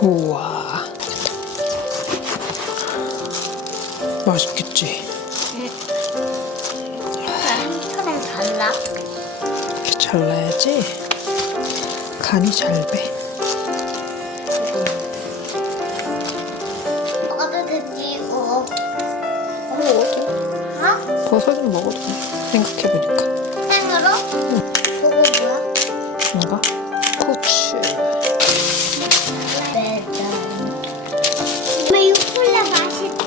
우와, 맛있겠지? 한처럼 달라? 이렇게 잘라야지 간이 잘 배. 먹어도 되지 이거. 먹어도 어? 버섯은 먹어도 돼. 생각해보니까. 생으로? 그거 뭐야? 뭔가? 고추. 엄마 이거 콜라 맛있다.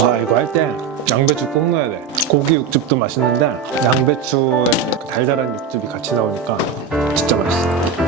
와, 이거 할 때 양배추 꼭 넣어야 돼. 고기 육즙도 맛있는데 양배추의 그 달달한 육즙이 같이 나오니까 진짜 맛있어.